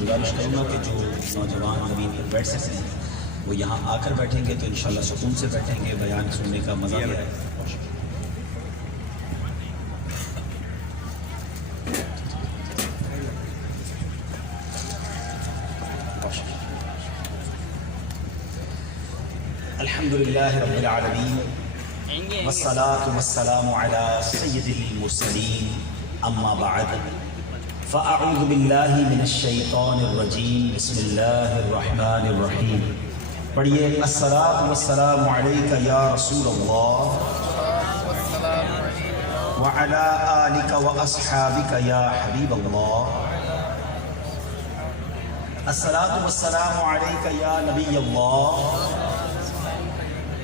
گزارش کروں گا کہ جو نوجوان زمین پر بیٹھ سکتے ہیں وہ یہاں آ کر بیٹھیں گے تو انشاءاللہ سکون سے بیٹھیں گے، بیان سننے کا مزہ بھی آئے۔ الحمدللہ رب العالمین والصلاة والسلام علی سید المرسلین، اما بعد فاعوذ باللہ من الشیطان الرجیم، بسم اللہ الرحمن الرحیم۔ پڑھیے الصلاة والسلام علیک یا رسول اللہ وعلی آلک واصحابک یا حبیب اللہ، الصلاة والسلام علیک یا نبی اللہ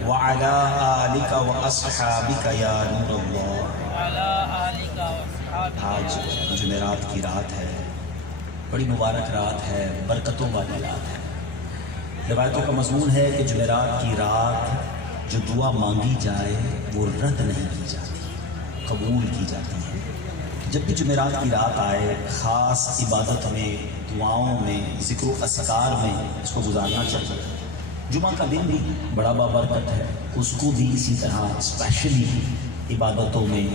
وعلی آلک واصحابک یا نور اللہ۔ آج جمعرات کی رات ہے، بڑی مبارک رات ہے، برکتوں والی رات ہے۔ روایتوں کا مضمون ہے کہ جمعرات کی رات جو دعا مانگی جائے وہ رد نہیں کی جاتی، قبول کی جاتی ہے۔ جب بھی جمعرات کی رات آئے خاص عبادت میں، دعاؤں میں، ذکر و اذکار میں اس کو گزارنا چاہیے۔ جمعہ کا دن بھی بڑا بابرکت ہے، اس کو بھی اسی طرح اسپیشلی عبادتوں میں،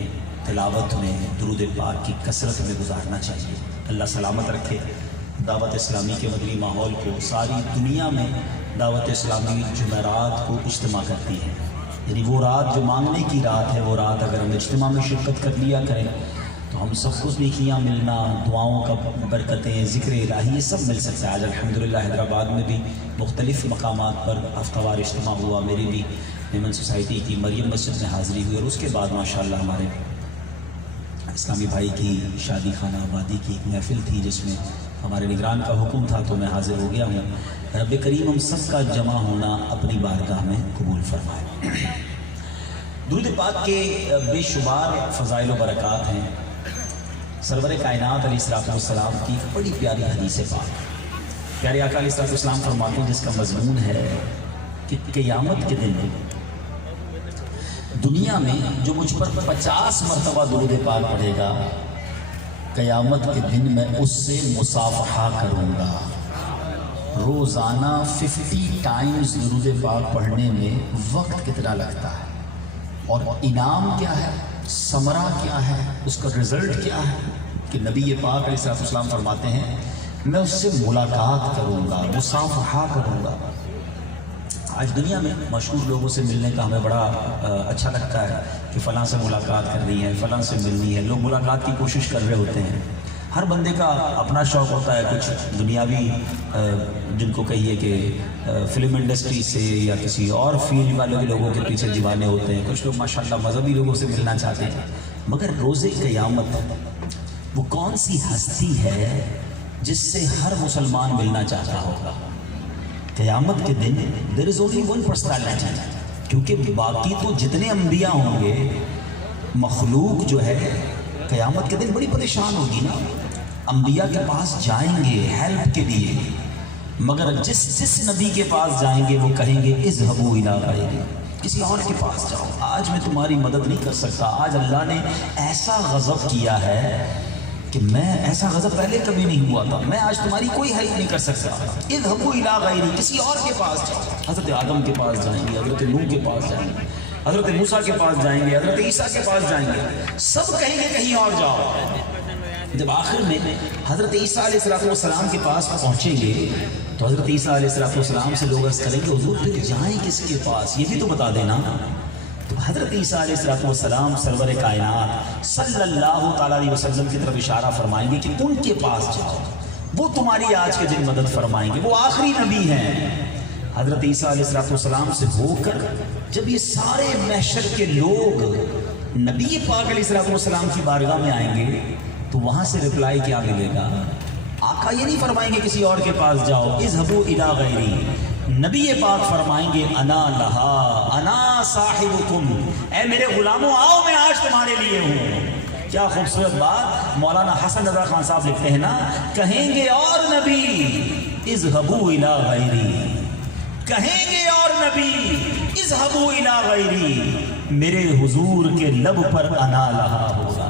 تلاوت میں، درود پاک کی کثرت میں گزارنا چاہیے۔ اللہ سلامت رکھے دعوت اسلامی کے مدنی ماحول کو۔ ساری دنیا میں دعوت اسلامی جمعرات کو اجتماع کرتی ہے، یعنی وہ رات جو مانگنے کی رات ہے، وہ رات اگر ہم اجتماع میں شرکت کر لیا کریں تو ہم سب کو نیکیاں ملنا، دعاؤں کا برکتیں، ذکر الہی، یہ سب مل سکتا ہے۔ آج الحمدللہ حیدرآباد میں بھی مختلف مقامات پر ہفتہ وار اجتماع ہوا، میری بھی نیمن سوسائٹی کی مریم مسجد میں حاضری ہوئی، اور اس کے بعد ماشاءاللہ ہمارے اسلامی بھائی کی شادی خانہ آبادی کی ایک محفل تھی جس میں ہمارے نگران کا حکم تھا، تو میں حاضر ہو گیا ہوں۔ رب کریم ہم سب کا جمع ہونا اپنی بارگاہ میں قبول فرمائے۔ درود پاک کے بے شمار فضائل و برکات ہیں۔ سرور کائنات علیہ السلام کی ایک بڑی پیاری حدیث پاک، پیارے آقا علیہ السلام فرماتے ہیں جس کا مضمون ہے کہ قیامت کے دن دنیا میں جو مجھ پر 50 مرتبہ درود پاک پڑھے گا، قیامت کے دن میں اس سے مصافحہ کروں گا۔ روزانہ 50 ٹائمز درود پاک پڑھنے میں وقت کتنا لگتا ہے، اور انعام کیا ہے، ثمرہ کیا ہے، اس کا رزلٹ کیا ہے کہ نبی پاک علیہ السلام فرماتے ہیں میں اس سے ملاقات کروں گا، مصافحہ کروں گا۔ آج دنیا میں مشہور لوگوں سے ملنے کا ہمیں بڑا اچھا لگتا ہے کہ فلاں سے ملاقات کرنی ہے، فلاں سے ملنی ہے، لوگ ملاقات کی کوشش کر رہے ہوتے ہیں۔ ہر بندے کا اپنا شوق ہوتا ہے، کچھ دنیاوی جن کو کہیے کہ فلم انڈسٹری سے یا کسی اور فیلڈ والے لوگوں کے پیچھے دیوانے ہوتے ہیں، کچھ لوگ ماشاءاللہ مذہبی لوگوں سے ملنا چاہتے ہیں۔ مگر روز قیامت وہ کون سی ہستی ہے جس سے ہر مسلمان ملنا چاہتا ہوگا؟ قیامت کے دن there is only one personality، کیونکہ باقی تو جتنے انبیاء ہوں گے، مخلوق جو ہے قیامت کے دن بڑی پریشان ہوگی نا۔ انبیاء کے پاس جائیں گے ہیلپ کے لیے، مگر جس نبی کے پاس جائیں گے وہ کہیں گے اذهبوا الی غیری، کسی اور کے پاس جاؤ، آج میں تمہاری مدد نہیں کر سکتا، آج اللہ نے ایسا غضب کیا ہے کہ میں ایسا غضب پہلے کبھی نہیں ہوا تھا، میں آج تمہاری کوئی ہیلپ نہیں کر سکتا، اذهبوا الی غیری، کسی اور کے پاس جاؤ۔ حضرت آدم کے پاس جائیں گے، حضرت نوح کے پاس جائیں گے، حضرت موسیٰ کے پاس جائیں گے، حضرت عیسیٰ کے پاس جائیں گے، سب کہیں گے کہیں اور جاؤ۔ جب آخر میں حضرت عیسیٰ علیہ السلام کے پاس پہنچیں گے تو حضرت عیسیٰ علیہ السلام سے لوگ عرض کریں گے حضور پھر جائیں کس کے پاس، یہ بھی تو بتا دینا۔ تو حضرت عیسیٰ علیہ السلام سرور کائنات صلی اللہ تعالیٰ علیہ وسلم کی طرف اشارہ فرمائیں گے کہ ان کے پاس جاؤ، وہ تمہاری آج کے دن مدد فرمائیں گے، وہ آخری نبی ہیں۔ حضرت عیسیٰ علیہ السلام سے ہو کر جب یہ سارے محشر کے لوگ نبی پاک علیہ السلام کی بارگاہ میں آئیں گے تو وہاں سے رپلائی کیا ملے گا؟ آقا یہ نہیں فرمائیں گے کسی اور کے پاس جاؤ، اذهبوا الی غیری، نبی پاک فرمائیں گے انا لہا انا صاحبکم، اے میرے غلاموں آؤ میں آج تمہارے لیے ہوں۔ کیا خوبصورت بات مولانا حسن رضا خان صاحب لکھتے ہیں نا، کہیں گے اور نبی اذهبوا الی غیری، کہیں گے اور نبی اذهبوا الی غیری، میرے حضور کے لب پر انا لہا ہوگا،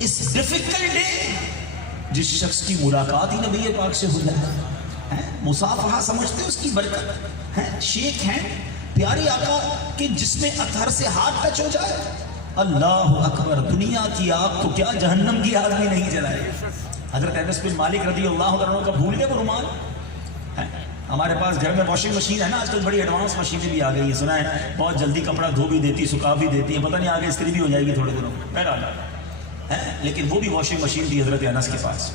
اس ڈیفیکلٹ ڈے جس شخص کی ملاقات ہی نبی پاک سے ہو جائے، مصافحہ سمجھتے اس کی برکت ہے، شیک ہیں پیارے آقا کہ جس میں اطہر سے ہاتھ ٹچ ہو جائے، اللہ اکبر، دنیا کی آگ تو کیا جہنم کی آگ بھی نہیں جلائے۔ حضرت انس بن مالک رضی اللہ عنہ کا بھول گئے وہ رومال؟ ہمارے پاس گھر میں واشنگ مشین ہے نا، آج کل بڑی ایڈوانس مشینیں بھی آ گئی ہیں، سنا ہے بہت جلدی کپڑا دھو بھی دیتی، سکھا بھی دیتی ہے، پتہ نہیں آگے استری بھی ہو جائے گی تھوڑے دنوں میں، بہرحال ہے، لیکن وہ بھی واشنگ مشین تھی حضرت انس کے پاس۔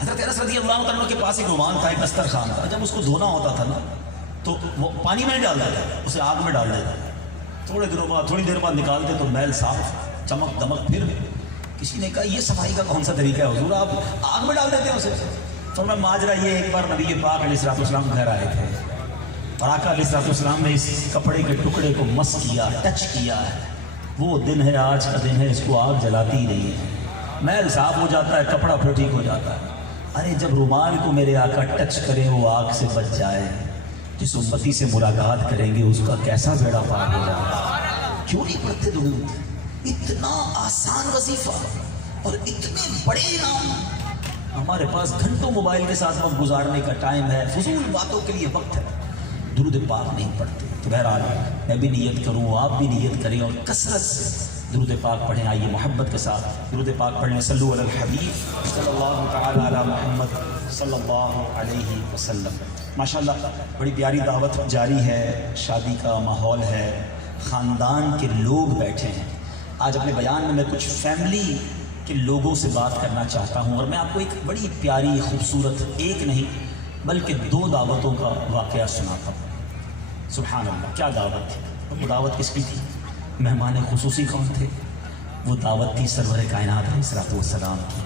حضرت انس رضی اللہ عنہ کے پاس ایک رومال تھا، ایک دسترخوان تھا، جب اس کو دھونا ہوتا تھا نا تو وہ پانی میں نہیں ڈال دیتا، اسے آگ میں ڈال دیتا، تھوڑے دنوں بعد تھوڑی دیر بعد نکالتے تو میل صاف، چمک دمک۔ پھر کسی نے کہا یہ صفائی کا کون سا طریقہ ہے حضور، آپ آگ میں ڈال دیتے ہیں اسے؟ فرمایا ماجرا یہ، ایک بار نبی پاک علیہ الصلوۃ والسلام گھر آئے تھے اور آقا علیہ الصلوۃ والسلام نے اس کپڑے کے ٹکڑے کو مس کیا، ٹچ کیا ہے، وہ دن ہے آج کا دن ہے، اس کو آگ جلاتی ہی نہیں ہے، میل صاف ہو جاتا ہے، کپڑا پھر ٹھیک ہو جاتا ہے۔ ارے جب رومال کو میرے آقا ٹچ کرے وہ آگ سے بچ جائے، جس امتی سے ملاقات کریں گے اس کا کیسا بیڑا پار ہو جائے۔ کیوں نہیں پڑھتے درود؟ اتنا آسان وظیفہ اور اتنے بڑے انعام۔ ہمارے پاس گھنٹوں موبائل کے ساتھ وقت گزارنے کا ٹائم ہے، فضول باتوں کے لیے وقت ہے، درود پاک نہیں پڑھتے۔ تو بہرحال میں بھی نیت کروں، آپ بھی نیت کریں اور کثرت سے درود پاک پڑھیں۔ آئیے محبت کے ساتھ درود پاک پڑھیں۔ صلو علی الحبیب صلی اللہ تعالی علی محمد صلی اللہ علیہ وسلم۔ ماشاءاللہ بڑی پیاری دعوت جاری ہے، شادی کا ماحول ہے، خاندان کے لوگ بیٹھے ہیں۔ آج اپنے بیان میں کچھ فیملی کے لوگوں سے بات کرنا چاہتا ہوں، اور میں آپ کو ایک بڑی پیاری خوبصورت، ایک نہیں بلکہ 2 دعوتوں کا واقعہ سناتا ہوں۔ سبحان اللہ، کیا دعوت تھی! وہ دعوت کس کی تھی؟ مہمان خصوصی کون تھے؟ وہ دعوت تھی سرور کائنات علیہ الصلوۃ والسلام کی۔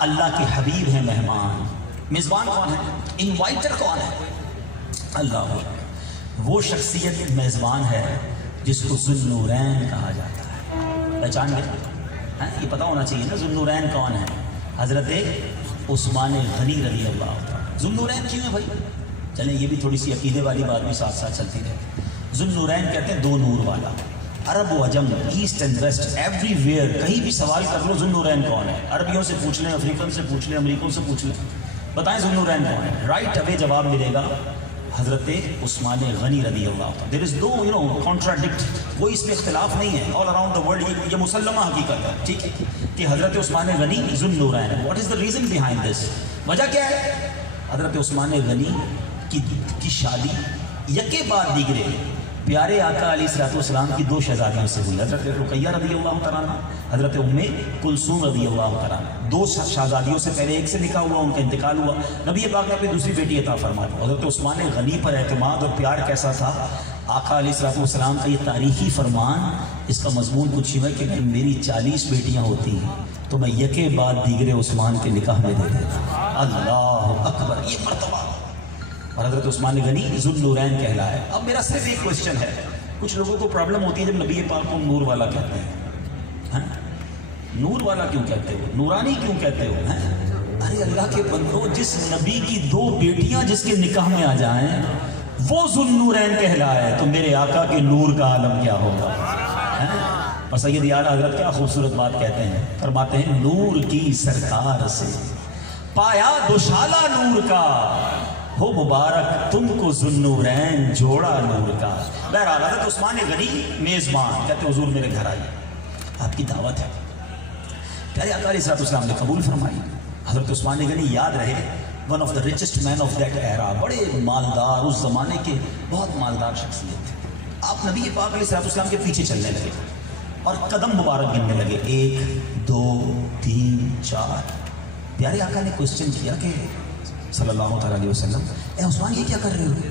اللہ کے حبیب ہیں مہمان، میزبان کون ہے؟ انوائٹر کون ہے؟ اللہ اکبر، وہ شخصیت میزبان ہے جس کو ذوالنورین کہا جاتا ہے۔ پہچان گئے؟ یہ پتہ ہونا چاہیے نا ذوالنورین کون ہے؟ حضرت عثمان غنی رضی اللہ عنہ۔ ذوالنورین کیوں ہے بھائی؟ چلیں یہ بھی تھوڑی سی عقیدے والی بات بھی ساتھ ساتھ چلتی رہے۔ ذوالنورین کہتے ہیں 2 نور والا۔ عرب و عجم، east and west, everywhere, کہیں بھی سوال کر لو ذوالنورین کون ہے، عربیوں سے پوچھ لیں، افریقن سے پوچھ لیں، امریکوں سے پوچھ لیں، بتائیں ذوالنورین کون ہے؟ رائٹ اوے جواب ملے گا حضرت عثمان غنی رضی اللہ عنہ۔ دیر از نو کانٹراڈکٹ، کوئی اس میں اختلاف نہیں ہے، آل اراؤنڈ دا ورلڈ یہ مسلمہ حقیقت ہے، ٹھیک ہے، کہ حضرت عثمان غنی ذوالنورین ہے۔ What is the reason behind this? وجہ کیا ہے؟ حضرت عثمان غنی کی شادی یکے بعد دیگرے پیارے آقا علیہ الصلوۃ والسلام کی 2 شہزادیوں سے ہوئی، حضرت رقیہ رضی اللہ تعالیٰ عنہ، حضرت ام کلثوم رضی اللہ تعالیٰ عنہ۔ 2 شہزادیوں سے پہلے ایک سے نکاح ہوا، ان کا انتقال ہوا، نبی پاک نے اپنی دوسری بیٹی عطا فرما دی۔ حضرت عثمان غنی پر اعتماد اور پیار کیسا تھا؟ آقا علیہ الصلوۃ والسلام کا یہ تاریخی فرمان، اس کا مضمون کچھ ہی ہے کہ اگر میری 40 بیٹیاں ہوتی ہیں تو میں یکے بعد دیگرے عثمان کے نکاح میں دے دیتا۔ اللہ اکبر، یہ مرتبہ، اور حضرت عثمان غنی ذوالنورین کہلائے۔ اب میرا صرف ایک کوشچن ہے، کچھ لوگوں کو پرابلم ہوتی ہے جب نبی پاک کو نور والا کہتے ہیں، نور والا کیوں کہتے ہو، نورانی کیوں کہتے ہو؟ ارے اللہ کے بندو، جس نبی کی 2 بیٹیاں جس کے نکاح میں آ جائیں وہ ذوالنورین کہلائے تو میرے آقا کے نور کا عالم کیا ہوگا؟ اور سید اعلیٰ حضرت کیا خوبصورت بات کہتے ہیں، فرماتے ہیں نور کی سرکار سے پایا دوشالہ نور کا، ہو مبارک تم کو ذوالنورین جوڑا نور کا۔ بہرحال حضرت عثمان غنی میزبان، کہتے حضور میرے گھر آئیے، آپ کی دعوت ہے۔ پیارے آقا علیہ الصلوۃ والسلام نے قبول فرمائی۔ حضرت عثمان غنی یاد رہے one of the richest man of that era, بڑے مالدار، اس زمانے کے بہت مالدار شخصیت تھے۔ آپ نبی پاک علیہ الصلوۃ والسلام کے پیچھے چلنے لگے اور قدم مبارک گننے لگے، 1 2 3 4۔ پیارے آقا نے کوشچن کیا کہ صلی اللہ تعالیٰ علیہ وسلم، اے عثمان یہ کیا کر رہے ہو؟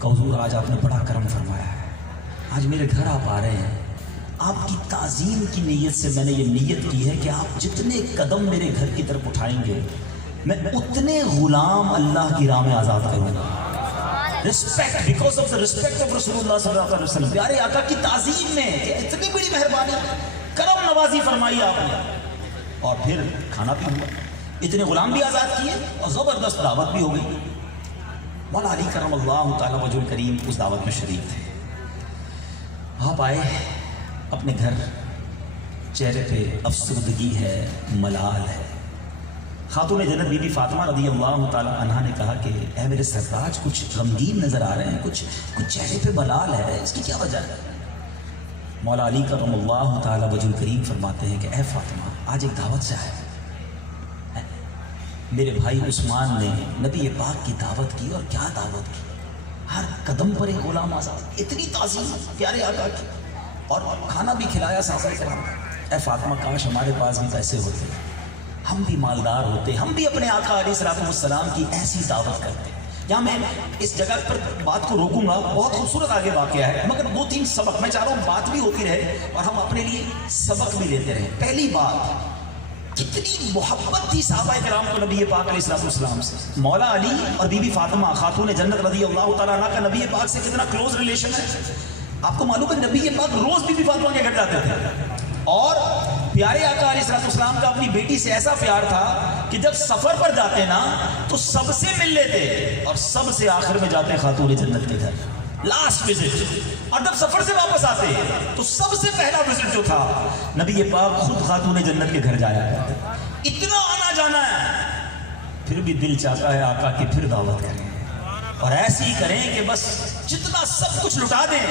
کہ حضور آج آپ نے بڑا کرم فرمایا ہے، آج میرے گھر آپ آ رہے ہیں، آپ کی تعظیم کی نیت سے میں نے یہ نیت کی ہے کہ آپ جتنے قدم میرے گھر کی طرف اٹھائیں گے میں اتنے غلام اللہ کی راہ میں آزاد کروں گا۔ Respect, because of the respect of رسول اللہ صلی اللہ علیہ وسلم، پیارے آقا کی تعظیم میں اتنی بڑی مہربانی، کرم نوازی فرمائی آپ نے، اور پھر کھانا بھی ہوا، اتنے غلام بھی آزاد کیے اور زبردست دعوت بھی ہو گئی۔ مولا علی کرم اللہ تعالیٰ وجہ الکریم اس دعوت میں شریک تھے۔ آپ آئے اپنے گھر، چہرے پہ افسردگی ہے، ملال ہے۔ خاتون جنت بی بی فاطمہ رضی اللہ تعالی عنہا نے کہا کہ اے میرے سرتاج، کچھ غمگین نظر آ رہے ہیں، کچھ چہرے پہ ملال ہے، اس کی کیا وجہ ہے؟ مولا علی کرم اللہ تعالی وجہ الکریم فرماتے ہیں کہ اے فاطمہ، آج ایک دعوت سے آیا ہے، میرے بھائی عثمان نے نبی پاک کی دعوت کی، اور کیا دعوت کی، ہر قدم پر ایک غلام آزاد، اتنی تعظیم پیارے آقا کی، اور کھانا بھی کھلایا صحابہ کرام۔ اے فاطمہ، کاش ہمارے پاس بھی پیسے ہوتے، ہم بھی مالدار ہوتے، ہم بھی اپنے آقا علیہ الصلوۃ والسلام کی ایسی دعوت کرتے۔ یہاں میں اس جگہ پر بات کو روکوں گا، بہت خوبصورت آگے واقعہ ہے، مگر 2-3 سبق میں چاہ رہا ہوں بات بھی ہوتی رہے اور ہم اپنے لیے سبق بھی لیتے رہے۔ پہلی بات، کتنی محبت تھی صحابہ کرام کو نبی پاک علیہ الصلوۃ والسلام سے۔ مولا علی اور بی بی فاطمہ خاتون جنت رضی اللہ تعالیٰ عنہ کا نبی پاک سے کتنا کلوز ریلیشن ہے۔ آپ کو معلوم ہے نبی پاک روز بی بی فاطمہ کے گھر جاتے تھے، اور پیارے آقا علیہ الصلوۃ والسلام کا اپنی بیٹی سے ایسا پیار تھا کہ جب سفر پر جاتے نا تو سب سے مل لیتے، اور سب سے آخر میں جاتے خاتون جنت کے گھر، لاسٹ وزٹ، اور جب سفر سے واپس آتے تو سب سے پہلا وزٹ جو تھا نبی پاک خود خاتون جنت کے گھر جایا کرتے۔ اتنا آنا جانا ہے، پھر بھی دل چاہتا ہے آقا کی پھر دعوت کریں، اور ایسی ہی کریں کہ بس جتنا سب کچھ لٹا دیں۔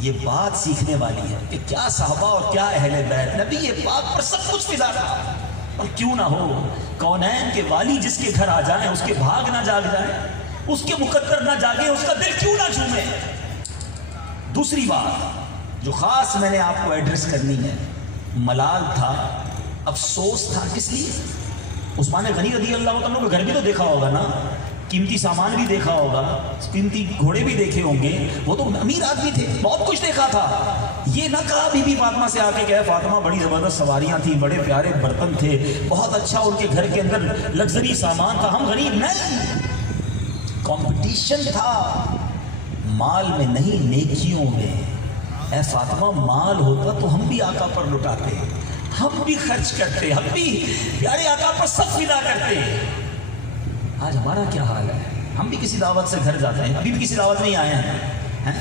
یہ بات سیکھنے والی ہے کہ کیا صحابہ اور کیا اہل بیت، نبی پاک پر سب کچھ فدا تھا، اور کیوں نہ ہو، کونین کے والی جس کے گھر آ جائیں اس کے بھاگ نہ جاگ جائیں، اس کے مقدر نہ جاگے، اس کا دل کیوں نہ جھومے۔ دوسری بات جو خاص میں نے آپ کو ایڈریس کرنی ہے، ملال تھا، افسوس تھا، کس لیے؟ عثمان غنی رضی اللہ عنہ کا گھر بھی تو دیکھا ہوگا نا، قیمتی سامان بھی دیکھا ہوگا، قیمتی گھوڑے بھی دیکھے ہوں گے، وہ تو امیر آدمی تھے، بہت کچھ دیکھا تھا۔ یہ نہ کہا بی بی فاطمہ سے آ کے کہ فاطمہ بڑی زبردست سواریاں تھیں، بڑے پیارے برتن تھے، بہت اچھا ان کے گھر کے اندر لگژری سامان تھا، ہم غریب نہیں۔ کمپٹیشن تھا، مال میں نہیں، نیکیوں میں۔ اے فاطمہ، مال ہوتا تو ہم بھی آقا پر لٹاتے، ہم بھی خرچ کرتے، ہم بھی پیارے آقا پر سب فدا کرتے۔ آج ہمارا کیا حال ہے؟ ہم بھی کسی دعوت سے گھر جاتے ہیں، ابھی بھی کسی دعوت نہیں آئے ہیں،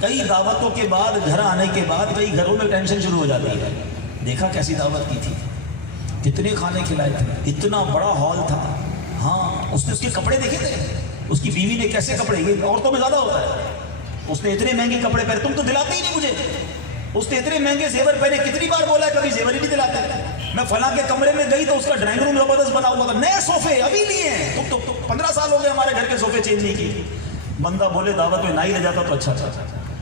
کئی دعوتوں کے بعد گھر آنے کے بعد کئی گھروں میں ٹینشن شروع ہو جاتی ہے۔ دیکھا کیسی دعوت کی تھی، کتنے کھانے کھلائے تھے، اتنا بڑا ہال تھا، ہاں اس نے اس کے کپڑے دیکھے تھے، اس کی بیوی نے کیسے کپڑے، یہ عورتوں میں زیادہ ہوتا ہے، اس نے اتنے مہنگے کپڑے پہنے، تم تو دلاتے ہی نہیں مجھے، اس نے اتنے مہنگے زیور پہنے، کتنی بار بولا ہے کبھی زیور ہی نہیں دلاتے۔ میں فلاں کے کمرے میں گئی تو اس کا ڈرائنگ روم زبردست بنا ہوا تھا، نئے صوفے ابھی لیے ہیں، تم تو 15 سال ہو گئے ہمارے گھر کے صوفے چینج نہیں کی۔ بندہ بولے دعوت میں نہ ہی لے جاتا تو اچھا تھا،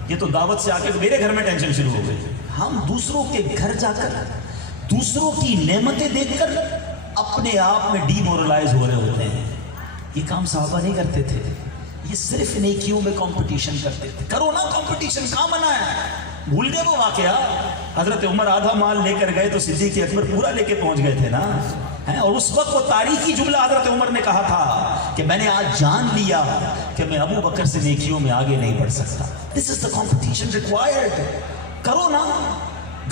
یہ تو دعوت سے آ کے میرے گھر میں ٹینشن شروع ہو گئی۔ ہم دوسروں کے گھر جا کر دوسروں کی نعمتیں دیکھ کر اپنے آپ میں ڈی مورلائز ہو رہے ہوتے ہیں۔ یہ کام صحابہ نہیں کرتے تھے، یہ صرف نیکیوں میں کمپٹیشن کرتے تھے۔ کرو نا کمپٹیشن، کہاں منع ہے؟ بھول گئے وہ واقعہ، حضرت عمر آدھا مال لے کر گئے تو صدیق اکبر پورا لے کے پہنچ گئے تھے نا، اور اس وقت وہ تاریخی جملہ حضرت عمر نے کہا تھا کہ میں نے آج جان لیا کہ میں ابو بکر سے نیکیوں میں آگے نہیں بڑھ سکتا۔ دس از دا کمپٹیشن ریکوائرڈ۔ کرو نا۔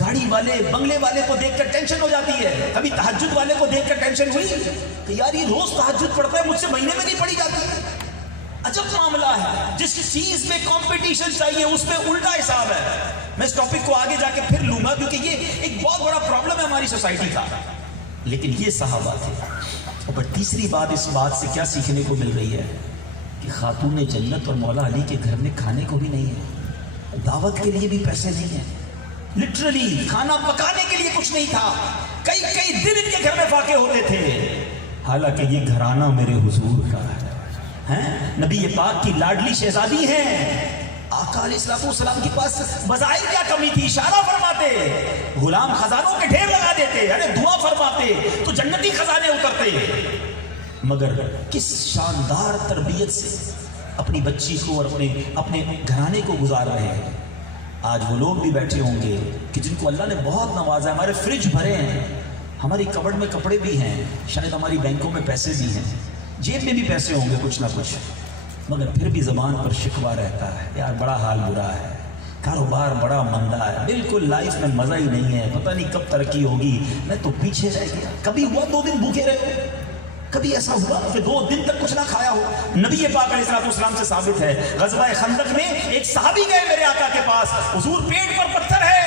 گاڑی والے بنگلے والے کو دیکھ کر ٹینشن ہو جاتی ہے، کبھی تہجد والے کو دیکھ کر ٹینشن ہوئی کہ یار یہ روز تہجد پڑھتا ہے، مجھ سے مہینے میں نہیں پڑھی جاتی۔ عجب معاملہ ہے، جس چیز میں کمپٹیشن چاہیے اس میں الٹا حساب ہے۔ میں اس ٹاپک کو آگے جا کے پھر لوں گا کیونکہ یہ ایک بہت بڑا پرابلم ہے ہماری سوسائٹی کا، لیکن یہ صحابہ تھے۔ اور تیسری بات اس بات سے کیا سیکھنے کو مل رہی ہے کہ خاتون جنت اور مولا علی کے گھر میں کھانے کو بھی نہیں ہے، دعوت کے لیے بھی پیسے نہیں ہیں، لٹرلی کھانا پکانے کے لیے کچھ نہیں تھا، کئی کئی دن ان کے گھر میں فاقے ہوتے تھے، حالانکہ یہ گھرانہ میرے حضور کا ہے، نبی پاک کی لاڈلی شہزادی ہیں۔ آقا علیہ الصلوۃ والسلام کے پاس بظاہر کیا کمی تھی؟ اشارہ فرماتے، غلام خزانوں کے ڈھیر لگا دیتے، ارے دعا فرماتے تو جنتی خزانے اترتے، مگر کس شاندار تربیت سے اپنی بچی کو اور اپنے گھرانے کو گزار رہے ہیں۔ آج وہ لوگ بھی بیٹھے ہوں گے کہ جن کو اللہ نے بہت نوازا ہے، ہمارے فریج بھرے ہیں، ہماری کبڑ میں کپڑے بھی ہیں، شاید ہماری بینکوں میں پیسے بھی ہیں، جیب میں بھی پیسے ہوں گے کچھ نہ کچھ، مگر پھر بھی زبان پر شکوہ رہتا ہے، یار بڑا حال برا ہے، کاروبار بڑا مندہ ہے، بالکل لائف میں مزہ ہی نہیں ہے، پتہ نہیں کب ترقی ہوگی، میں تو پیچھے رہ گیا۔ کبھی ہوا 2 دن بھوکے رہے؟ کبھی ایسا ہوا کہ 2 دن تک کچھ نہ کھایا ہو؟ نبی پاک علیہ الصلوۃ والسلام سے ثابت ہے، غزوہ خندق میں ایک صحابی گئے میرے آقا کے پاس، حضور پیٹ پر پتھر ہے،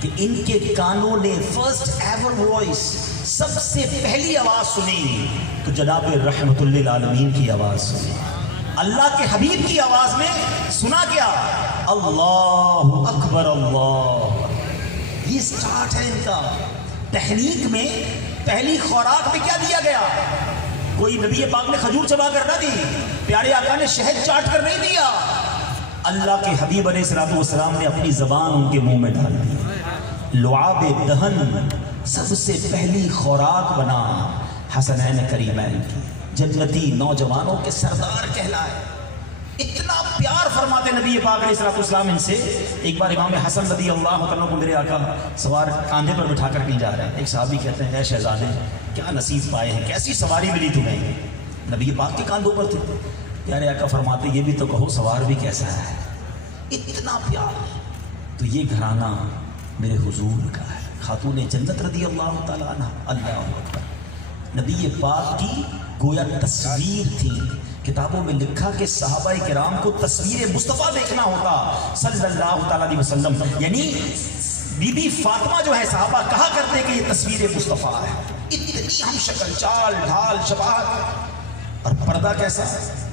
کہ ان کے کانوں نے فرسٹ ایور وائس، سب سے پہلی آواز سنی تو جناب رحمت للعالمین کی آواز سنی، اللہ کے حبیب کی آواز میں سنا کیا؟ اللہ اکبر اللہ۔ یہ سٹارٹ ہے ان کا۔ تحریک میں پہلی خوراک میں کیا دیا گیا؟ کوئی نبی پاک نے کھجور چبا کر نہ دی، پیارے آقا نے شہد چاٹ کر نہیں دیا، اللہ کے حبیب علیہ الصلوۃ والسلام نے اپنی زبان ان کے منہ میں ڈال دی۔ لعاب دہن سب سے پہلی خوراک بنا حسنین کریمین کی، جنتی نوجوانوں کے سردار کہلائے۔ اتنا پیار فرماتے نبی پاک علیہ الصلوۃ والسلام ان سے۔ ایک بار امام حسن رضی اللہ عنہ کو میرے آقا سوار کاندھے پر بٹھا کر کہیں جا رہے ہیں، ایک صحابی کہتے ہیں اے شہزادے کیا نصیب پائے ہیں، کیسی سواری ملی تمہیں؟ نبی پاک کے کاندھوں پر تھے۔ پیارے آقا فرماتے یہ بھی تو کہو سوار بھی کیسا ہے، اتنا پیار۔ تو یہ گھرانہ میرے حضور کا ہے، خاتون جنت رضی اللہ تعالیٰ عنہ۔ اللہ اکبر۔ نبی پاک کی گویا تصویر تھی، کتابوں میں لکھا کہ صحابہ کرام کو تصویر مصطفیٰ دیکھنا ہوتا صلی اللہ تعالیٰ علیہ وسلم، یعنی بی بی فاطمہ جو ہے صحابہ کہا کرتے کہ یہ تصویر مصطفیٰ ہے، اتنی ہم شکل چال ڈھال شباہت۔ اور پردہ کیسا؟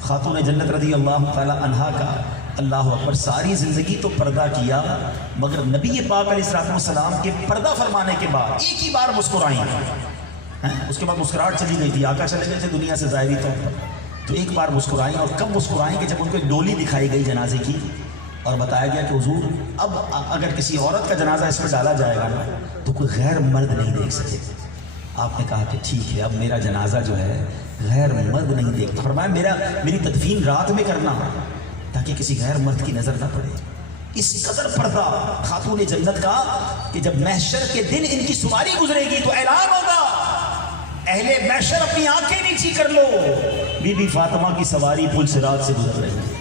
خاتون جنت رضی اللہ تعالیٰ عنہا کا اللہ اکبر ساری زندگی تو پردہ کیا، مگر نبی پاک علیہ الصلوۃ والسلام کے پردہ فرمانے کے بعد ایک ہی بار مسکرائیں، اس کے بعد مسکراہٹ چلی گئی تھی، آقا چلے گئے تھے دنیا سے ظاہری طور پر، تو ایک بار مسکرائیں، اور کب مسکرائیں کہ جب ان کو ایک ڈولی دکھائی گئی جنازے کی اور بتایا گیا کہ حضور اب اگر کسی عورت کا جنازہ اس میں ڈالا جائے گا تو کوئی غیر مرد نہیں دیکھ سکے۔ آپ نے کہا کہ ٹھیک ہے اب میرا جنازہ جو ہے غیر مرد نہیں دیکھتا، فرمایا میری تدفین رات میں کرنا تاکہ کسی غیر مرد کی نظر نہ پڑے۔ اس قدر پردہ خاتون جنت کا کہ جب محشر کے دن ان کی سواری گزرے گی تو اعلان ہوگا اہل محشر اپنی آنکھیں نیچی کر لو، بی بی فاطمہ کی سواری پل صراط سے گزر رہی ہے۔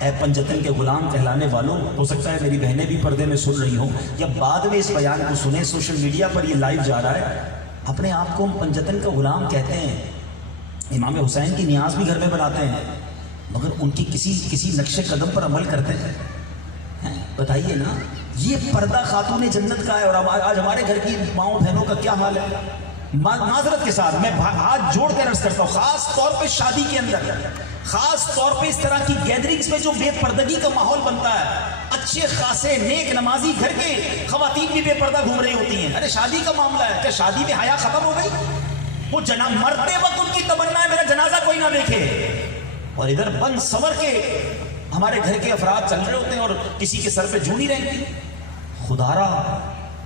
اے پنجتن کے غلام کہلانے والوں، ہو سکتا ہے میری بہنیں بھی پردے میں سن رہی ہوں یا بعد میں اس بیان کو سنیں، سوشل میڈیا پر یہ لائیو جا رہا ہے، اپنے آپ کو ہم پنجتن کا غلام کہتے ہیں، امام حسین کی نیاز بھی گھر میں بناتے ہیں، مگر ان کی کسی نقش قدم پر عمل کرتے ہیں؟ بتائیے نا، یہ پردہ خاتون جنت کا ہے۔ اور آج ہمارے گھر کی ماؤں بہنوں کا کیا حال ہے؟ معذرت کے ساتھ میں ہاتھ جوڑ کر عرض کرتا ہوں، خاص طور پہ شادی کے اندر، خاص طور پہ اس طرح کی گیدرنگز میں جو بے پردگی کا ماحول بنتا ہے، اچھے خاصے نیک نمازی گھر کے خواتین بھی بے پردہ گھوم رہی ہوتی ہیں۔ ارے شادی کا معاملہ ہے، کیا شادی میں حیا ختم ہو گئی؟ وہ مرتے وقت ان کی تمنا ہے میرا جنازہ کوئی نہ دیکھے، اور ادھر بند سنور کے ہمارے گھر کے افراد چل رہے ہوتے ہیں اور کسی کے سر پہ جوں نہیں رہتی۔ خدا را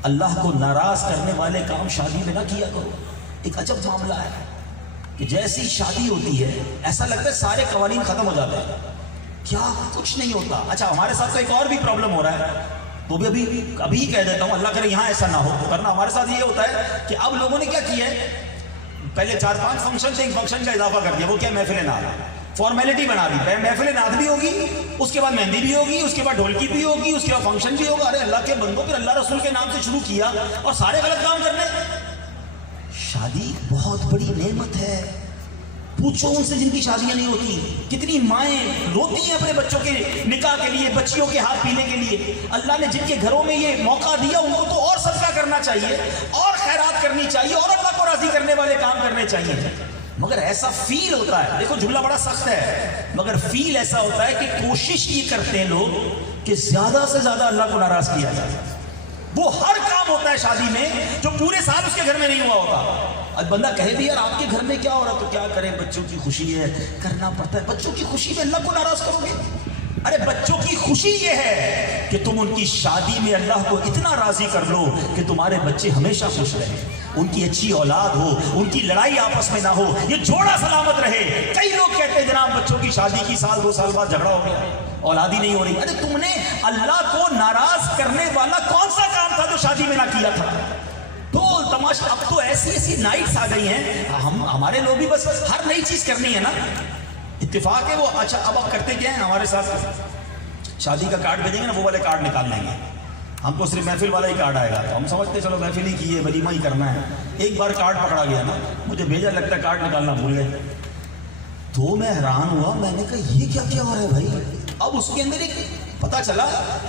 اللہ کو ناراض کرنے والے کام شادی میں نہ کیا کرو۔ ایک عجب معاملہ ہے کہ جیسی شادی ہوتی ہے ایسا لگتا ہے سارے قوانین ختم ہو جاتے ہیں، کیا کچھ نہیں ہوتا۔ اچھا ہمارے ساتھ تو ایک اور بھی پرابلم ہو رہا ہے، وہ بھی ابھی کہہ دیتا ہوں، اللہ کرے یہاں ایسا نہ ہو، ورنہ ہمارے ساتھ یہ ہوتا ہے کہ اب لوگوں نے کیا کیا ہے، پہلے 4-5 فنکشن سے ایک فنکشن کا اضافہ کر دیا، وہ کیا محفل نعت، فارمیلٹی بنا دی، محفل نعت بھی ہوگی، اس کے بعد مہندی بھی ہوگی، اس کے بعد ڈھولکی بھی ہوگی، اس کے بعد فنکشن بھی ہوگا۔ ارے اللہ کے بندوں، پھر اللہ رسول کے نام سے شروع کیا اور سارے غلط کام کرنے۔ شادی بہت بڑی نعمت ہے، پوچھو ان سے جن کی شادیاں نہیں ہوتی، کتنی مائیں روتی ہیں اپنے بچوں کے نکاح کے لیے، بچیوں کے ہاتھ پینے کے لیے۔ اللہ نے جن کے گھروں میں یہ موقع دیا ان کو تو اور صدقہ کرنا چاہیے، اور خیرات کرنی چاہیے، اور اللہ کو راضی کرنے والے کام کرنے چاہیے۔ مگر ایسا فیل ہوتا ہے، دیکھو جملہ بڑا سخت ہے، مگر فیل ایسا ہوتا ہے کہ کوشش یہ کرتے ہیں لوگ کہ زیادہ سے زیادہ اللہ کو ناراض کیا جائے۔ وہ ہر کام ہوتا ہے شادی میں جو پورے سال اس کے گھر میں نہیں ہوا ہوتا۔ اب بندہ کہے بھی یار آپ کے گھر میں کیا ہو رہا، تو کیا کرے، بچوں کی خوشی ہے، کرنا پڑتا ہے۔ بچوں کی خوشی میں اللہ کو ناراض کرو گے؟ ارے بچوں کی خوشی یہ ہے کہ تم ان کی شادی میں اللہ کو اتنا راضی کر لو کہ تمہارے بچے ہمیشہ خوش رہیں، ان کی اچھی اولاد ہو، ان کی لڑائی آپس میں نہ ہو، یہ جوڑا سلامت رہے۔ کئی لوگ کہتے ہیں جناب بچوں کی شادی کی 1-2 سال بعد جھگڑا ہو گیا، اولاد ہی نہیں ہو رہی۔ ارے تم نے اللہ کو ناراض کرنے والا کون سا کام تھا جو شادی میں نہ کیا تھا؟ ڈھول تماشا، اب تو ایسی نائٹس آ گئی ہیں، ہمارے لوگ بھی بس ہر نئی چیز کرنی ہے نا، اتفاق ہے وہ۔ اچھا اب آپ کرتے کیا ہیں، ہمارے ساتھ شادی کا کارڈ بھیجیں گے نا، وہ والے کارڈ نکال لیں گے، ہم کو صرف محفل والا ہی کارڈ آئے گا، تو ہم سمجھتے چلو محفل ہی کی ہے، ولیمہ ہی کرنا ہے۔ ایک بار کارڈ پکڑا گیا نا، مجھے بھیجا، لگتا ہے کارڈ نکالنا بھول گئے، تو میں حیران ہوا، میں نے کہا یہ کیا ہو رہا ہے بھائی؟ اب اس کے اندر ایک پتا چلا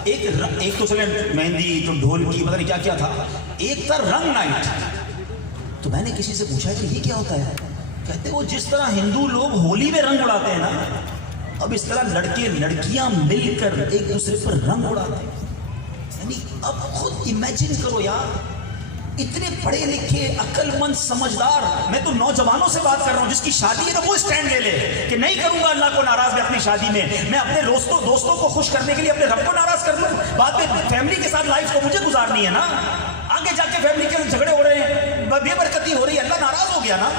ایک تو چلے مہندی تو ڈھول کی پتہ نہیں کیا کیا تھا، ایک تھا رنگ نائٹ. تو میں نے کسی سے پوچھا کہ یہ کیا ہوتا ہے؟ کہتے وہ جس طرح ہندو لوگ ہولی میں رنگ اڑاتے ہیں نا، اب اس طرح لڑکے لڑکیاں مل کر ایک دوسرے پر رنگ اڑاتے ہیں. یعنی اب خود امیجن کرو یار، اتنے پڑھے لکھے عقل مند سمجھدار. میں تو نوجوانوں سے بات کر رہا ہوں، جس کی شادی ہے نا وہ اسٹینڈ لے لے کہ نہیں کروں گا اللہ کو ناراض میں اپنی شادی میں. میں اپنے دوستوں کو خوش کرنے کے لیے اپنے رب کو ناراض کر لوں؟ بعد میں فیملی کے ساتھ لائف کو مجھے گزارنی ہے نا. آگے جا کے فیملی کے جھگڑے ہو رہے ہیں، بے برکتی ہو رہی ہے، اللہ ناراض ہو گیا نا.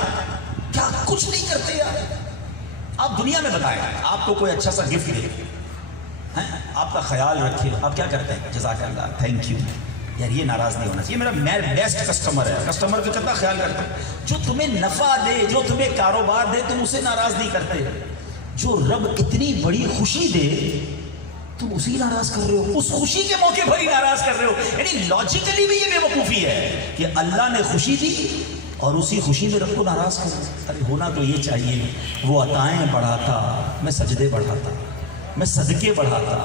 کیا کچھ نہیں کرتے یار. آپ دنیا میں بتائیں، آپ کو کوئی اچھا سا گفٹ دے، آپ کا خیال رکھے، آپ کیا کرتے ہیں؟ جزاک اللہ، تھینک یو. یار یہ ناراض نہیں ہونا چاہیے، میرا بیسٹ کسٹمر ہے. کسٹمر کا کتنا خیال کرتے ہیں؟ جو تمہیں نفع دے، جو تمہیں کاروبار دے، تم اسے ناراض نہیں کرتے. جو رب اتنی بڑی خوشی دے تم اسی ناراض کر رہے ہو، اس خوشی کے موقع پر ہی ناراض کر رہے ہو. یعنی لاجیکلی بھی یہ بے وقوفی ہے کہ اللہ نے خوشی دی اور اسی خوشی میں رب کو ناراض کر. ارے ہونا تو یہ چاہیے، وہ عطائیں بڑھاتا، میں سجدے بڑھاتا، میں صدقے بڑھاتا.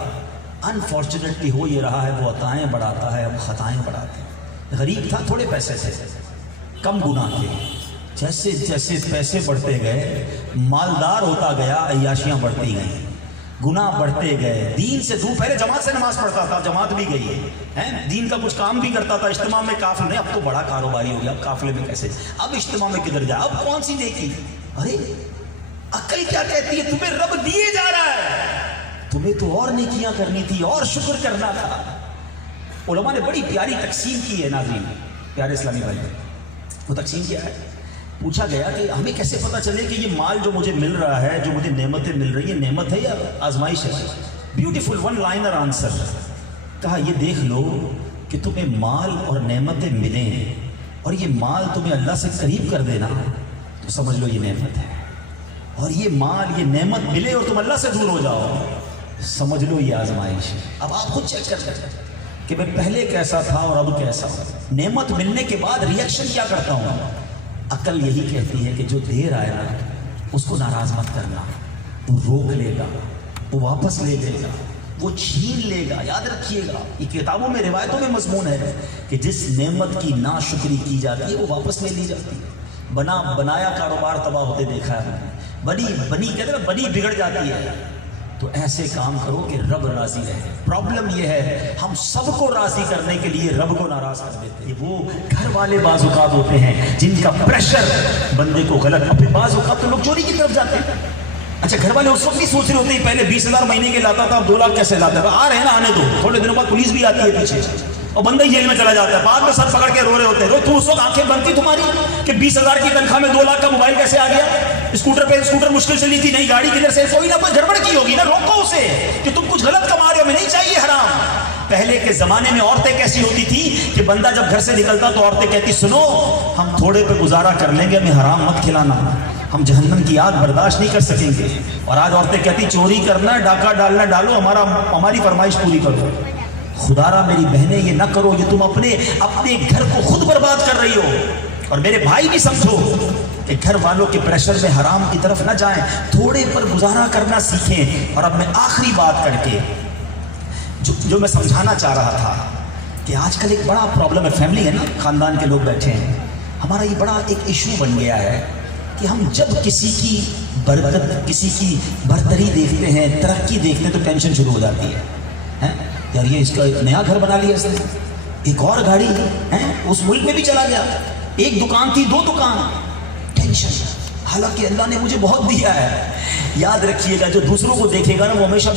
انفارچونیٹلی ہو یہ رہا ہے وہ عطائیں بڑھاتا ہے، اب خطائیں بڑھاتے ہیں. غریب تھا، تھوڑے پیسے تھے، کم گناہ تھے. جیسے جیسے پیسے بڑھتے گئے، مالدار ہوتا گیا، عیاشیاں بڑھتی گئیں، گناہ بڑھتے گئے. دین سے دور، پہلے جماعت سے نماز پڑھتا تھا، جماعت بھی گئی ہے، دین کا کچھ کام بھی کرتا تھا، اجتماع میں قافلے میں. اب تو بڑا کاروباری ہو گیا، اب قافلے میں کیسے، اب اجتماع میں کدھر جائے، اب کون سی دیکھی. ارے عقل کیا کہتی ہے؟ تمہیں رب دیے جا رہا ہے، تمہیں تو اور نیکیاں کرنی تھی، اور شکر کرنا تھا. علماء نے بڑی پیاری تقسیم کی ہے ناظرین، پیارے اسلامی بھائی. وہ تقسیم کیا ہے؟ پوچھا گیا کہ ہمیں کیسے پتا چلے کہ یہ مال جو مجھے مل رہا ہے، جو مجھے نعمتیں مل رہی ہیں، نعمت ہے یا آزمائش ہے؟ Beautiful one liner answer. کہا یہ دیکھ لو کہ تمہیں مال اور نعمتیں ملیں اور یہ مال تمہیں اللہ سے قریب کر دینا تو سمجھ لو یہ نعمت ہے. اور یہ مال، یہ نعمت ملے اور تم اللہ سے دور ہو جاؤ، سمجھ لو یہ آزمائش ہے. اب آپ خود چیک کر سکتے کہ میں پہلے کیسا تھا اور اب کیسا ہوں. نعمت ملنے کے بعد ریئیکشن کیا کرتا ہوں؟ عقل یہی کہتی ہے کہ جو دے رہا ہے نا اس کو ناراض مت کرنا، وہ روک لے گا، وہ واپس لے لے گا، وہ چھین لے گا. یاد رکھیے گا، یہ کتابوں میں روایتوں میں مضمون ہے کہ جس نعمت کی ناشکری کی جاتی ہے وہ واپس لے لی جاتی ہے. بنایا کاروبار تباہ ہوتے دیکھا ہے، بنی کہتے ہیں نا، بنی بگڑ جاتی ہے. تو ایسے کام کرو کہ رب راضی رہے. پرابلم یہ ہے ہم سب کو راضی کرنے کے لیے رب کو ناراض کر دیتے ہیں. وہ گھر والے بعض اوقات ہوتے ہیں جن کا پریشر بندے کو غلط. اپنے بعض اوقات تو لوگ چوری کی طرف جاتے ہیں. اچھا گھر والے اس وقت نہیں سوچ رہے ہوتے ہیں پہلے 20,000 مہینے کے لاتا تھا، اب 2 لاکھ کیسے لاتا تھا. آ رہے ہیں نا، آنے دو، تھوڑے دنوں بعد پولیس بھی آتی ہے پیچھے اور بندہ جیل میں چلا جاتا ہے. بعد میں سر پکڑ کے رو رہے ہوتے ہیں. تو اس وقت آنکھیں بنتی تمہاری کہ 20,000 کی تنخواہ میں 2 لاکھ کا موبائل کیسے آ گیا. اسکوٹر مشکل سے لی تھی، نئی گاڑی کدھر سے. کوئی نہ کوئی گڑبڑ کی ہوگی نا، روکو اسے کہ تم کچھ غلط کما رہے ہو، ہمیں نہیں چاہیے حرام. پہلے کے زمانے میں عورتیں کیسی ہوتی تھی کہ بندہ جب گھر سے نکلتا تو عورتیں کہتی سنو ہم تھوڑے پہ گزارا کر لیں گے، ہمیں حرام مت کھلانا، ہم جہنم کی آگ برداشت نہیں کر سکیں گے. اور آج عورتیں کہتی چوری کرنا ہے، ڈاکہ ڈالنا ڈالو، ہماری فرمائش پوری کرو. خدا را میری بہنیں یہ نہ کرو، یہ تم اپنے گھر کو خود برباد کر رہی ہو. اور میرے بھائی بھی سمجھو کہ گھر والوں کے پریشر میں حرام کی طرف نہ جائیں، تھوڑے پر گزارا کرنا سیکھیں. اور اب میں آخری بات کر کے جو میں سمجھانا چاہ رہا تھا کہ آج کل ایک بڑا پرابلم ہے، فیملی ہے نا، خاندان کے لوگ بیٹھے ہیں، ہمارا یہ بڑا ایک ایشو بن گیا ہے کہ ہم جب کسی کی برکت، کسی کی برتری دیکھتے ہیں، ترقی دیکھتے ہیں تو ٹینشن شروع ہو جاتی ہے. یار یہ اس کا نیا گھر بنا لیا اس نے، ایک اور گاڑی ہے، اس ملک میں بھی چلا گیا، ایک دکان تھی 2 دکان، ٹینشن. حالانکہ اللہ نے مجھے بہت دیا ہے. یاد رکھیے گا جو دوسروں کو دیکھے گا نا وہ ہمیشہ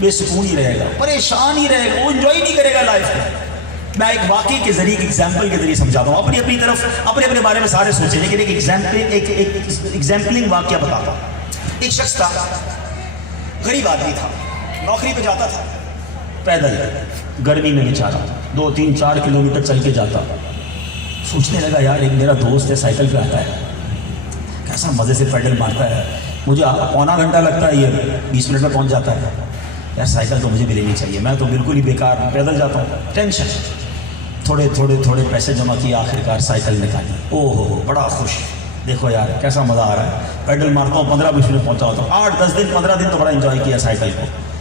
بے سکون ہی رہے گا، پریشان ہی رہے گا، وہ انجوائے نہیں کرے گا لائف کو. میں ایک واقعے کے ذریعے، ایگزامپل کے ذریعے سمجھاتا ہوں. اپنی طرف اپنے بارے میں سارے سوچیں، لیکن ایک ایگزامپلنگ واقعہ بتاتا ہوں. ایک شخص تھا، غریب آدمی تھا، نوکری پہ جاتا تھا پیدل، گرمی میں بیچارہ 2, 3, 4 کلومیٹر چل کے جاتا. سوچنے لگا یار ایک میرا دوست ہے سائیکل پہ آتا ہے، کیسا مزے سے پیڈل مارتا ہے، مجھے پونا گھنٹہ لگتا ہے، یہ 20 منٹ میں پہنچ جاتا ہے. یار سائیکل تو مجھے بھی لینی چاہیے، میں تو بالکل ہی بیکار پیدل جاتا ہوں. ٹینشن. تھوڑے پیسے جمع کیے، آخرکار سائیکل نکالی. او ہو بڑا خوش، دیکھو یار کیسا مزہ آ رہا ہے، پیڈل مارتا ہوں 15-20 منٹ پہنچا ہوتا ہوں. 8-10 دن 15 دن تو بڑا انجوائے کیا سائیکل کو.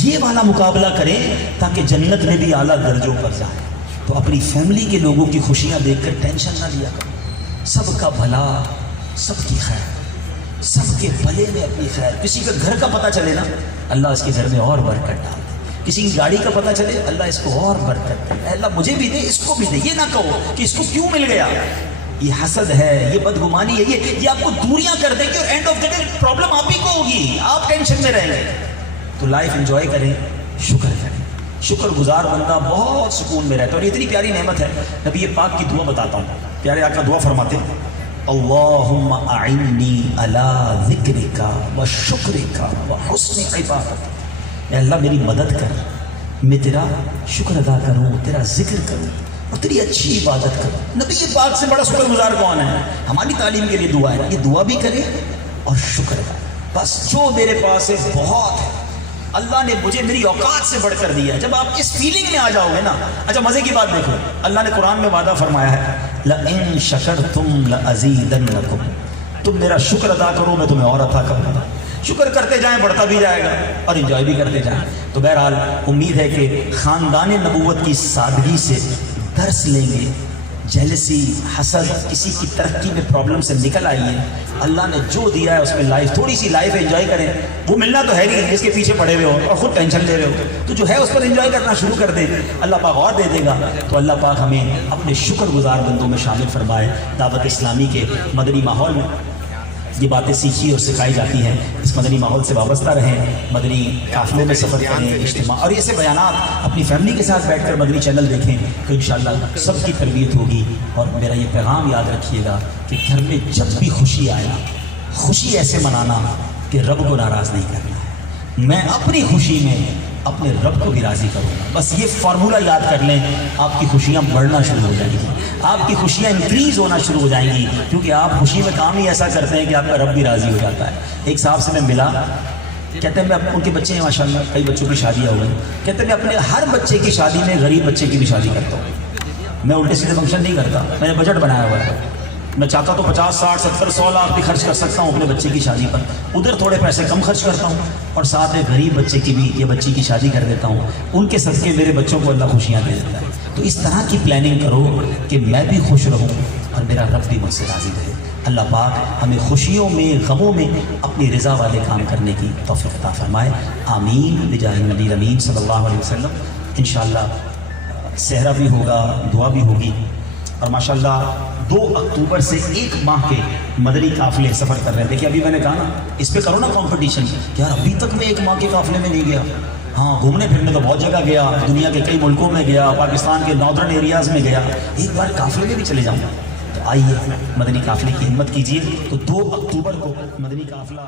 یہ والا مقابلہ کریں تاکہ جنت میں بھی اعلیٰ درجوں پر جائیں. تو اپنی فیملی کے لوگوں کی خوشیاں دیکھ کر ٹینشن نہ لیا کرو. سب کا بھلا، سب کی خیر، سب کے بھلے میں اپنی خیر. کسی کا گھر کا پتہ چلے نا، اللہ اس کے گھر میں اور برکت ڈال دے. کسی کی گاڑی کا پتہ چلے، اللہ اس کو اور برکت دے. اللہ مجھے بھی دے، اس کو بھی دے. یہ نہ کہو کہ اس کو کیوں مل گیا. یہ حسد ہے، یہ بدگمانی ہے، یہ آپ کو دوریاں کر دے گی اور and of the day problem آپ ہی کو ہوگی، آپ ٹینشن میں رہیں گے. تو لائف انجوائے کریں، شکر کریں. شکر گزار بندہ بہت سکون میں رہتا ہے. اور یہ اتنی پیاری نعمت ہے. نبی پاک کی دعا بتاتا ہوں. پیارے آقا دعا فرماتے ہیں، اللہم اعنی علی ذکرک و شکرک و حسن عبادتک. اے اللہ میری مدد کر، میں تیرا شکر ادا کروں، تیرا ذکر کروں اور تیری اچھی عبادت کروں. نبی پاک سے بڑا شکر گزار کون ہے؟ ہماری تعلیم کے لیے دعا ہے. یہ دعا بھی کرے اور شکر ادا. بس جو میرے پاس ہے بہت ہے، اللہ نے مجھے میری اوقات سے بڑھ کر دیا ہے. جب آپ اس فیلنگ میں آ جاؤ گے نا. اچھا مزے کی بات دیکھو، اللہ نے قرآن میں وعدہ فرمایا ہے، لَإِن شَكَرْتُمْ لَأَزِيدَنَّكُمْ. تم میرا شکر ادا کرو میں تمہیں اور عطا کروں گا. شکر کرتے جائیں، بڑھتا بھی جائے گا اور انجوائے بھی کرتے جائیں. تو بہرحال امید ہے کہ خاندان نبوت کی سادگی سے درس لیں گے. جیلسی، حسد، کسی کی ترقی میں پرابلم سے نکل آئیے. اللہ نے جو دیا ہے اس میں لائف، تھوڑی سی لائف انجوائے کریں. وہ ملنا تو ہے نہیں، اس کے پیچھے پڑے ہوئے ہو اور خود ٹینشن لے رہے ہو. تو جو ہے اس پر انجوائے کرنا شروع کر دیں، اللہ پاک اور دے دے گا. تو اللہ پاک ہمیں اپنے شکر گزار بندوں میں شامل فرمائے. دعوت اسلامی کے مدنی ماحول میں یہ باتیں سیکھی اور سکھائی جاتی ہیں. اس مدنی ماحول سے وابستہ رہیں، مدنی قافلوں میں سفر کریں، اجتماع اور ایسے بیانات اپنی فیملی کے ساتھ بیٹھ کر مدنی چینل دیکھیں تو انشاءاللہ سب کی تربیت ہوگی. اور میرا یہ پیغام یاد رکھیے گا کہ گھر میں جب بھی خوشی آئے، خوشی ایسے منانا کہ رب کو ناراض نہیں کرنا ہے. میں اپنی خوشی میں اپنے رب کو بھی راضی کروں گا. بس یہ فارمولہ یاد کر لیں، آپ کی خوشیاں بڑھنا شروع ہو جائیں گی، آپ کی خوشیاں انکریز ہونا شروع ہو جائیں گی. کیونکہ آپ خوشی میں کام ہی ایسا کرتے ہیں کہ آپ کا رب بھی راضی ہو جاتا ہے. ایک صاحب سے میں ملا، کہتے ہیں میں ان کے بچے ہیں ماشاءاللہ، کئی بچوں کی شادیاں ہو گئی. کہتے ہیں میں اپنے ہر بچے کی شادی میں غریب بچے کی بھی شادی کرتا ہوں. میں الٹے سیدھے فنکشن نہیں کرتا، میں نے بجٹ بنایا ہوا ہے. میں چاہتا تو 50 60 70 100 لاکھ بھی خرچ کر سکتا ہوں اپنے بچے کی شادی پر. ادھر تھوڑے پیسے کم خرچ کرتا ہوں اور ساتھ میں غریب بچے کی بھی یہ بچی کی شادی کر دیتا ہوں. ان کے صدقے میرے بچوں کو اللہ خوشیاں دے دیتا ہے. تو اس طرح کی پلاننگ کرو کہ میں بھی خوش رہوں اور میرا رب بھی مجھ سے راضی رہے. اللہ پاک ہمیں خوشیوں میں، غموں میں اپنی رضا والے کام کرنے کی توفیق عطا فرمائے. آمین بجاہ النبی الامین صلی اللہ علیہ وسلم. انشاءاللہ سحرہ بھی ہوگا، دعا بھی ہوگی. اور ماشاءاللہ 2 اکتوبر سے 1 ماہ کے مدنی قافلے سفر کر رہے ہیں. دیکھیے ابھی میں نے کہا نا، اس پہ کرو نا کمپٹیشن. یار ابھی تک میں 1 ماہ کے قافلے میں نہیں گیا. ہاں گھومنے پھرنے تو بہت جگہ گیا، دنیا کے کئی ملکوں میں گیا، پاکستان کے ناردرن ایریاز میں گیا. ایک بار قافلے میں بھی چلے جاؤں گا. تو آئیے مدنی قافلے کی ہمت کیجیے. تو 2 اکتوبر کو مدنی قافلہ